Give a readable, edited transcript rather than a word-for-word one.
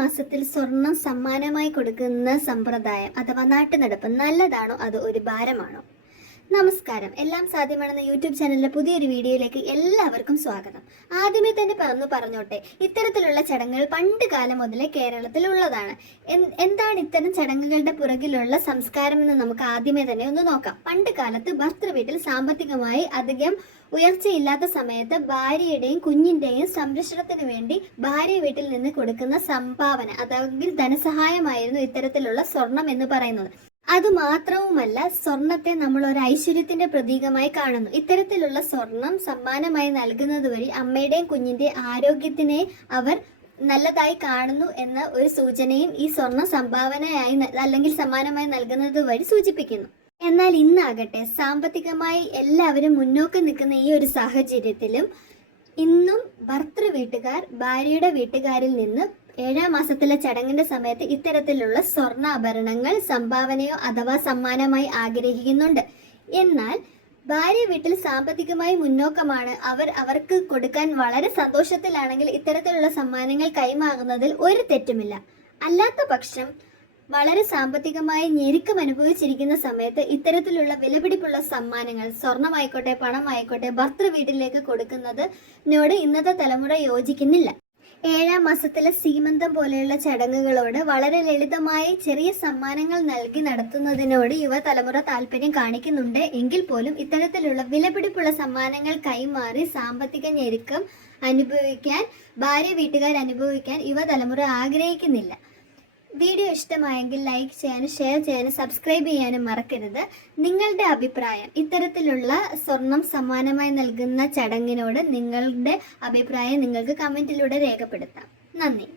മാസത്തിൽ സ്വർണം സമ്മാനമായി കൊടുക്കുന്ന സമ്പ്രദായം അഥവാ നാട്ടുനടപ്പ് നല്ലതാണോ അതോ ഒരു ഭാരമാണോ? നമസ്കാരം. എല്ലാം സാധ്യമാണെന്ന യൂട്യൂബ് ചാനലിലെ പുതിയൊരു വീഡിയോയിലേക്ക് എല്ലാവർക്കും സ്വാഗതം. ആദ്യമേ തന്നെ പറഞ്ഞോട്ടെ, ഇത്തരത്തിലുള്ള ചടങ്ങുകൾ പണ്ട് കാലം മുതലേ കേരളത്തിൽ ഉള്ളതാണ്. എന്താണ് ഇത്തരം ചടങ്ങുകളുടെ പുറകിലുള്ള സംസ്കാരം എന്ന് നമുക്ക് ആദ്യമേ തന്നെ ഒന്ന് നോക്കാം. പണ്ട് കാലത്ത് ഭർത്തൃ വീട്ടിൽ സാമ്പത്തികമായി അധികം ഉയർച്ചയില്ലാത്ത സമയത്ത് ഭാര്യയുടെയും കുഞ്ഞിന്റെയും സംരക്ഷണത്തിന് വേണ്ടി ഭാര്യ വീട്ടിൽ നിന്ന് കൊടുക്കുന്ന സംഭാവന അല്ലെങ്കിൽ ധനസഹായമായിരുന്നു ഇത്തരത്തിലുള്ള സ്വർണം എന്ന് പറയുന്നത്. അതുമാത്രവുമല്ല, സ്വർണത്തെ നമ്മൾ ഒരു ഐശ്വര്യത്തിന്റെ പ്രതീകമായി കാണുന്നു. ഇത്തരത്തിലുള്ള സ്വർണം സമ്മാനമായി നൽകുന്നത് വഴി അമ്മയുടെയും കുഞ്ഞിന്റെയും ആരോഗ്യത്തിനെ അവർ നല്ലതായി കാണുന്നു എന്ന ഒരു സൂചനയും ഈ സ്വർണം സംഭാവനയായി അല്ലെങ്കിൽ സമ്മാനമായി നൽകുന്നത് വഴി സൂചിപ്പിക്കുന്നു. എന്നാൽ ഇന്നാകട്ടെ, സാമ്പത്തികമായി എല്ലാവരും മുന്നോക്കം നിൽക്കുന്ന ഈ ഒരു സാഹചര്യത്തിലും ഇന്നും ഭർത്തൃ വീട്ടുകാർ ഭാര്യയുടെ വീട്ടുകാരിൽ നിന്ന് 7ാം മാസത്തിലെ ചടങ്ങിന്റെ സമയത്ത് ഇത്തരത്തിലുള്ള സ്വർണ്ണാഭരണങ്ങൾ സംഭാവനയോ അഥവാ സമ്മാനമായി ആഗ്രഹിക്കുന്നുണ്ട്. എന്നാൽ ഭാര്യ വീട്ടിൽ സാമ്പത്തികമായി മുന്നോക്കമാണ്, അവർക്ക് കൊടുക്കാൻ വളരെ സന്തോഷത്തിലാണെങ്കിൽ ഇത്തരത്തിലുള്ള സമ്മാനങ്ങൾ കൈമാറുന്നതിൽ ഒരു തെറ്റുമില്ല. അല്ലാത്ത പക്ഷം വളരെ സാമ്പത്തികമായി ഞെരുക്കം അനുഭവിച്ചിരിക്കുന്ന സമയത്ത് ഇത്തരത്തിലുള്ള വിലപിടിപ്പുള്ള സമ്മാനങ്ങൾ, സ്വർണമായിക്കോട്ടെ പണമായിക്കോട്ടെ, ഭർത്തൃ വീട്ടിലേക്ക് കൊടുക്കുന്നതിനോട് ഇന്നത്തെ തലമുറ യോജിക്കുന്നില്ല. 7ാം മാസത്തിലെ സീമന്തം പോലെയുള്ള ചടങ്ങുകളോട് വളരെ ലളിതമായി ചെറിയ സമ്മാനങ്ങൾ നൽകി നടത്തുന്നതിനോട് യുവതലമുറ താല്പര്യം കാണിക്കുന്നുണ്ട്. എങ്കിൽ പോലും ഇത്തരത്തിലുള്ള വിലപിടിപ്പുള്ള സമ്മാനങ്ങൾ കൈമാറി സാമ്പത്തിക ഞെരുക്കം ഭാര്യ വീട്ടുകാർ അനുഭവിക്കാൻ യുവതലമുറ ആഗ്രഹിക്കുന്നില്ല. വീഡിയോ ഇഷ്ടമായെങ്കിൽ ലൈക്ക് ചെയ്യാനും ഷെയർ ചെയ്യാനും സബ്സ്ക്രൈബ് ചെയ്യാനും മറക്കരുത്. നിങ്ങളുടെ അഭിപ്രായം, ഇത്തരത്തിലുള്ള സ്വർണം സമ്മാനമായി നൽകുന്ന ചടങ്ങിനോട് നിങ്ങളുടെ അഭിപ്രായം നിങ്ങൾക്ക് കമൻറ്റിലൂടെ രേഖപ്പെടുത്താം. നന്ദി.